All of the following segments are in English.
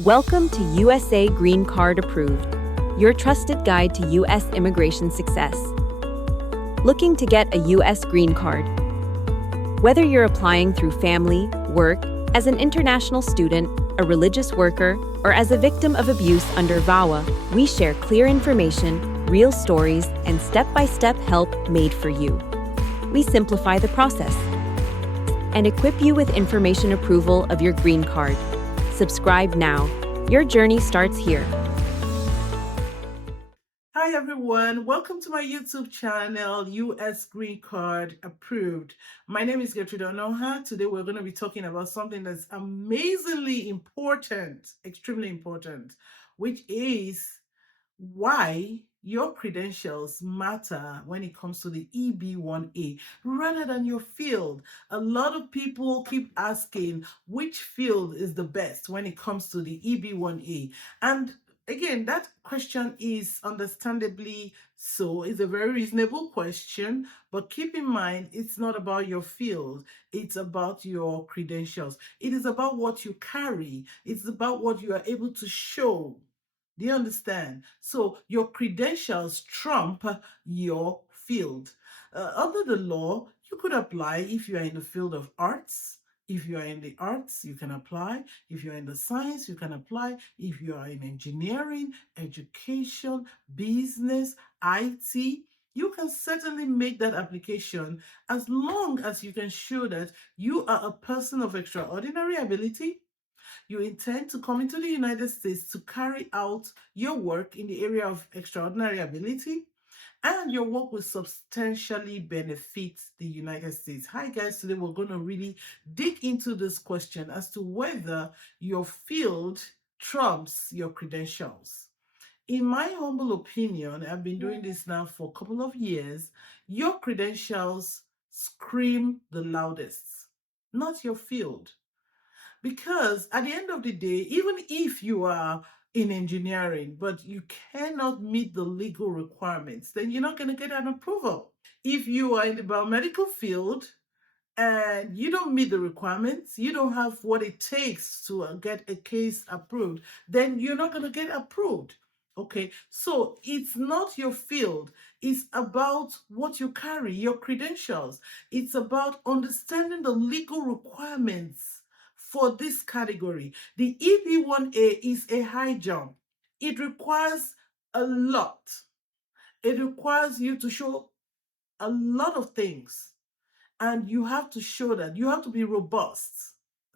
Welcome to USA Green Card Approved, your trusted guide to U.S. immigration success. Looking to get a U.S. green card? Whether you're applying through family, work, as an international student, a religious worker, or as a victim of abuse under VAWA, we share clear information, real stories, and step-by-step help made for you. We simplify the process and equip you with information approval of your green card. Subscribe now. Your journey starts here. Hi everyone, welcome to my YouTube channel, US Green Card Approved. My name is Gertrude Onuoha. Today we're going to be talking about something that's amazingly important, extremely important, which is why your credentials matter when it comes to the EB-1A rather than your field. A lot of people keep asking which field is the best when it comes to the EB-1A. And again, that question is understandably so. It's a very reasonable question, but keep in mind, it's not about your field. It's about your credentials. It is about what you carry. It's about what you are able to show. Do you understand? So your credentials trump your field. Under the law, you could apply if you are in the field of arts. If you are in the arts, you can apply. If you're in the science, you can apply. If you are in engineering, education, business, IT, you can certainly make that application as long as you can show that you are a person of extraordinary ability. You intend to come into the United States to carry out your work in the area of extraordinary ability, and your work will substantially benefit the United States. Hi guys, today we're going to really dig into this question as to whether your field trumps your credentials. In my humble opinion, I've been doing this now for a couple of years, your credentials scream the loudest, not your field. Because at the end of the day, even if you are in engineering, but you cannot meet the legal requirements, then you're not going to get an approval. If you are in the biomedical field and you don't meet the requirements, you don't have what it takes to get a case approved, then you're not going to get approved. Okay, so it's not your field, it's about what you carry, your credentials. It's about understanding the legal requirements for this category. The EB-1A is a high jump. It requires a lot. It requires you to show a lot of things, and you have to show that you have to be robust.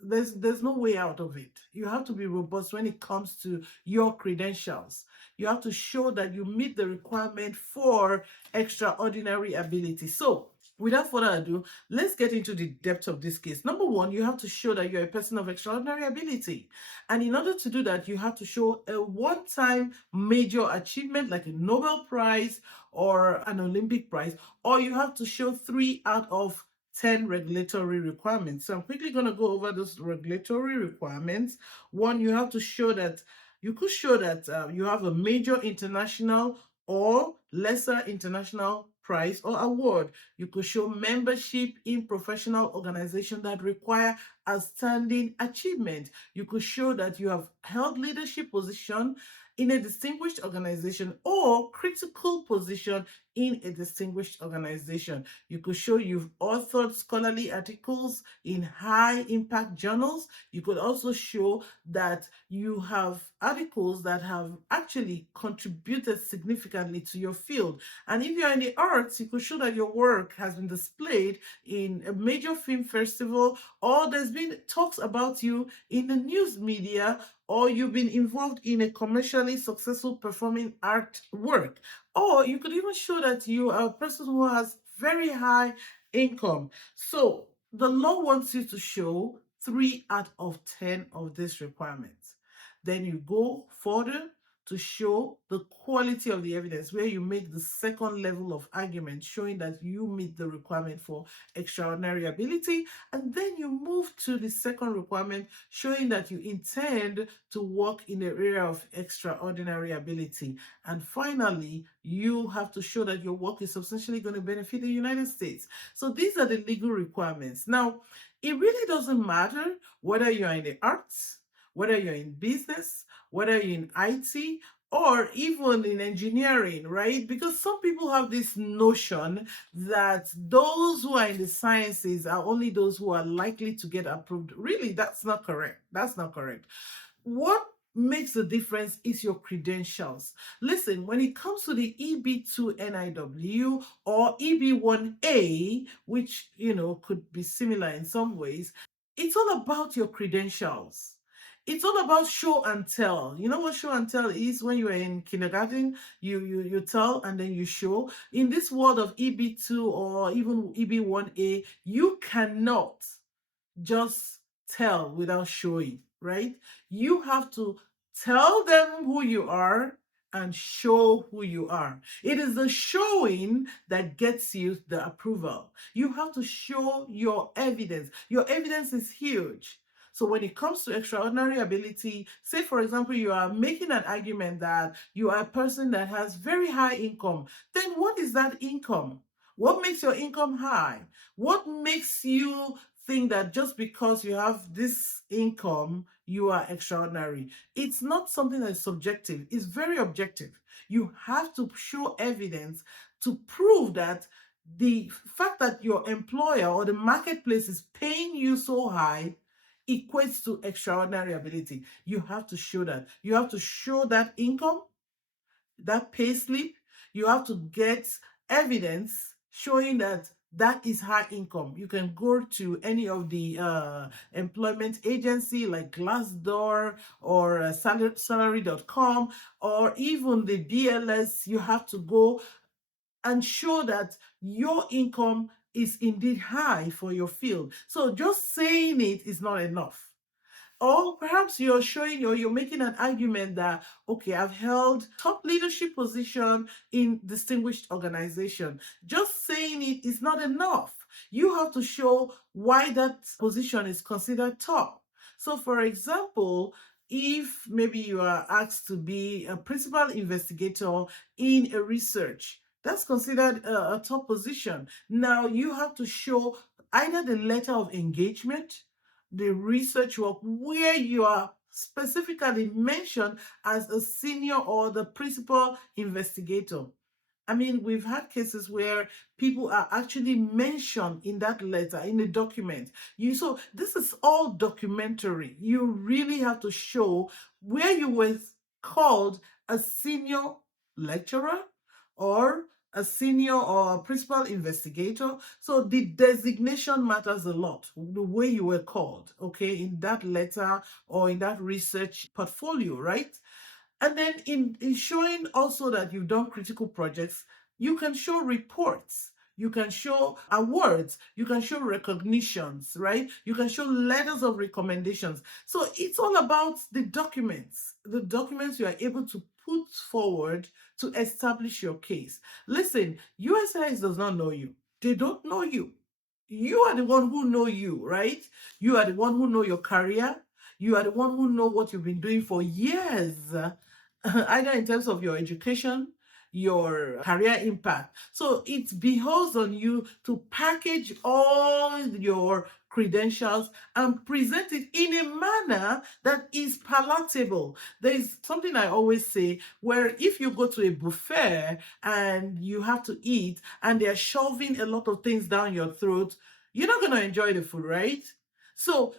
There's no way out of it. You have to be robust when it comes to your credentials. You have to show that you meet the requirement for extraordinary ability. So without further ado, let's get into the depth of this case. Number one, you have to show that you're a person of extraordinary ability. And in order to do that, you have to show a one-time major achievement like a Nobel Prize or an Olympic Prize, or you have to show 3 out of 10 regulatory requirements. So I'm quickly going to go over those regulatory requirements. One, you have to show that you could show that you have a major international or lesser international prize or award. You could show membership in professional organizations that require outstanding achievement. You could show that you have held leadership position in a distinguished organization or critical position in a distinguished organization. You could show you've authored scholarly articles in high impact journals. You could also show that you have articles that have actually contributed significantly to your field. And if you're in the arts, you could show that your work has been displayed in a major film festival, or there's been talks about you in the news media, or you've been involved in a commercially successful performing art work. Or you could even show that you are a person who has very high income. So the law wants you to show 3 out of 10 of these requirements. Then you go further to show the quality of the evidence, where you make the second level of argument showing that you meet the requirement for extraordinary ability. And then you move to the second requirement showing that you intend to work in the area of extraordinary ability. And finally, you have to show that your work is substantially going to benefit the United States. So these are the legal requirements. Now, it really doesn't matter whether you're in the arts, whether you're in business, whether you're in IT, or even in engineering, right? Because some people have this notion that those who are in the sciences are only those who are likely to get approved. Really, that's not correct. That's not correct. What makes the difference is your credentials. Listen, when it comes to the EB2 NIW or EB-1A, which could be similar in some ways, it's all about your credentials. It's all about show and tell. You know what show and tell is? When you are in kindergarten, you tell and then you show. In this world of EB2 or even EB-1A, you cannot just tell without showing, right? You have to tell them who you are and show who you are. It is the showing that gets you the approval. You have to show your evidence. Your evidence is huge. So when it comes to extraordinary ability, say for example, you are making an argument that you are a person that has very high income, then what is that income? What makes your income high? What makes you think that just because you have this income, you are extraordinary? It's not something that is subjective, it's very objective. You have to show evidence to prove that the fact that your employer or the marketplace is paying you so high equates to extraordinary ability. You have to show that. You have to show that income, that pay slip. You have to get evidence showing that that is high income. You can go to any of the employment agency like Glassdoor or salary.com or even the BLS. You have to go and show that your income is indeed high for your field. So just saying it is not enough. Or perhaps you're showing or you're making an argument that, okay, I've held top leadership position in distinguished organization. Just saying it is not enough. You have to show why that position is considered top. So for example, if maybe you are asked to be a principal investigator in a research, that's considered a top position. Now you have to show either the letter of engagement, the research work, where you are specifically mentioned as a senior or the principal investigator. I mean, we've had cases where people are actually mentioned in that letter, in the document. So this is all documentary. You really have to show where you were called a senior lecturer or a senior or a principal investigator. So the designation matters a lot, the way you were called, okay, in that letter or in that research portfolio, right? And then in showing also that you've done critical projects, you can show reports. You can show awards, you can show recognitions, right? You can show letters of recommendations. So it's all about the documents you are able to put forward to establish your case. Listen, USCIS does not know you. They don't know you. You are the one who know you, right? You are the one who know your career. You are the one who know what you've been doing for years, either in terms of your education, your career impact. So it behoves on you to package all your credentials and present it in a manner that is palatable. There is something I always say, where if you go to a buffet and you have to eat and they're shoving a lot of things down your throat, you're not going to enjoy the food, right? So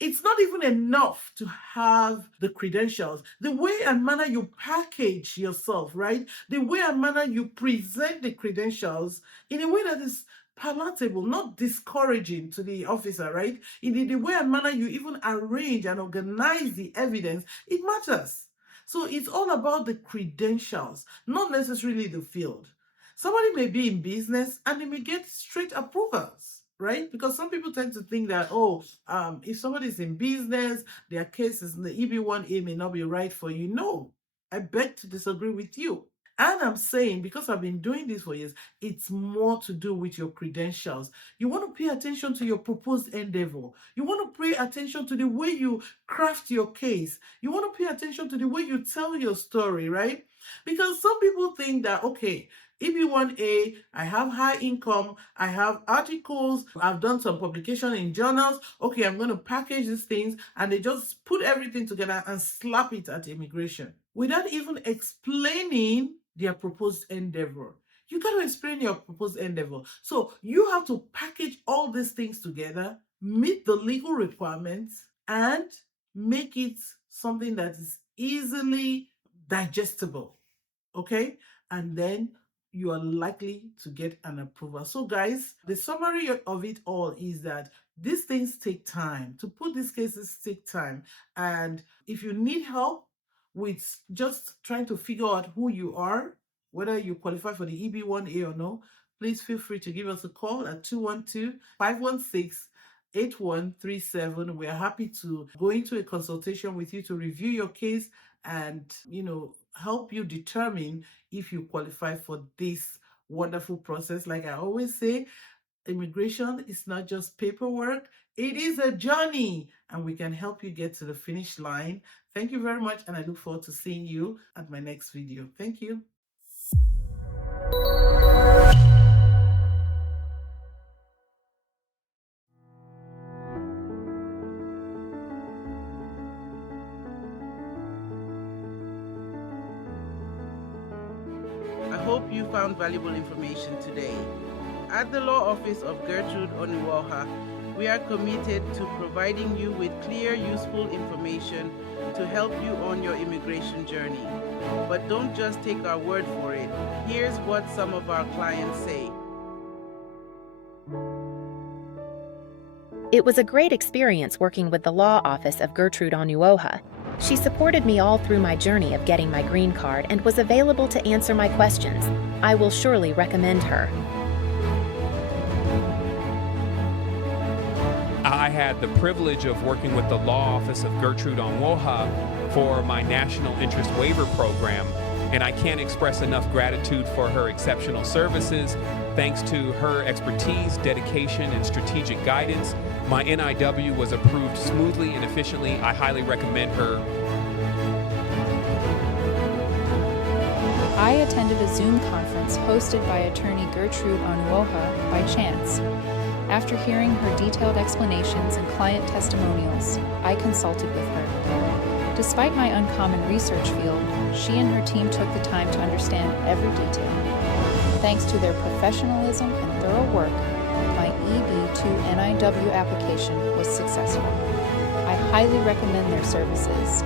it's not even enough to have the credentials. The way and manner you package yourself, right? The way and manner you present the credentials in a way that is palatable, not discouraging to the officer, right? In the way and manner you even arrange and organize the evidence, it matters. So it's all about the credentials, not necessarily the field. Somebody may be in business and they may get straight approvals, right? Because some people tend to think that, if somebody's in business, their case is the EB-1A may not be right for you. No, I beg to disagree with you. And I'm saying, because I've been doing this for years, it's more to do with your credentials. You want to pay attention to your proposed endeavor. You want to pay attention to the way you craft your case. You want to pay attention to the way you tell your story, right? Because some people think that, okay, EB-1A, I have high income, I have articles, I've done some publication in journals. Okay, I'm going to package these things, and they just put everything together and slap it at immigration without even explaining their proposed endeavor. You got to explain your proposed endeavor. So you have to package all these things together, meet the legal requirements, and make it something that is easily digestible. Okay? And then you are likely to get an approval. So, guys, the summary of it all is that these things take time. To put these cases take time. And if you need help with just trying to figure out who you are, whether you qualify for the EB-1A or no, please feel free to give us a call at 212-516-8137. We are happy to go into a consultation with you to review your case and, help you determine if you qualify for this wonderful process. Like I always say, immigration is not just paperwork, it is a journey, and we can help you get to the finish line. Thank you very much, and I look forward to seeing you at my next video. Thank you. I hope you found valuable information today. At the Law Office of Gertrude Onuoha, we are committed to providing you with clear, useful information to help you on your immigration journey. But don't just take our word for it. Here's what some of our clients say. It was a great experience working with the Law Office of Gertrude Onuoha. She supported me all through my journey of getting my green card and was available to answer my questions. I will surely recommend her. I had the privilege of working with the Law Office of Gertrude Onuoha for my National Interest Waiver Program, and I can't express enough gratitude for her exceptional services. Thanks to her expertise, dedication, and strategic guidance, my NIW was approved smoothly and efficiently. I highly recommend her. I attended a Zoom conference hosted by attorney Gertrude Onuoha by chance. After hearing her detailed explanations and client testimonials, I consulted with her. Despite my uncommon research field, she and her team took the time to understand every detail. Thanks to their professionalism and thorough work, my EB-2NIW application was successful. I highly recommend their services.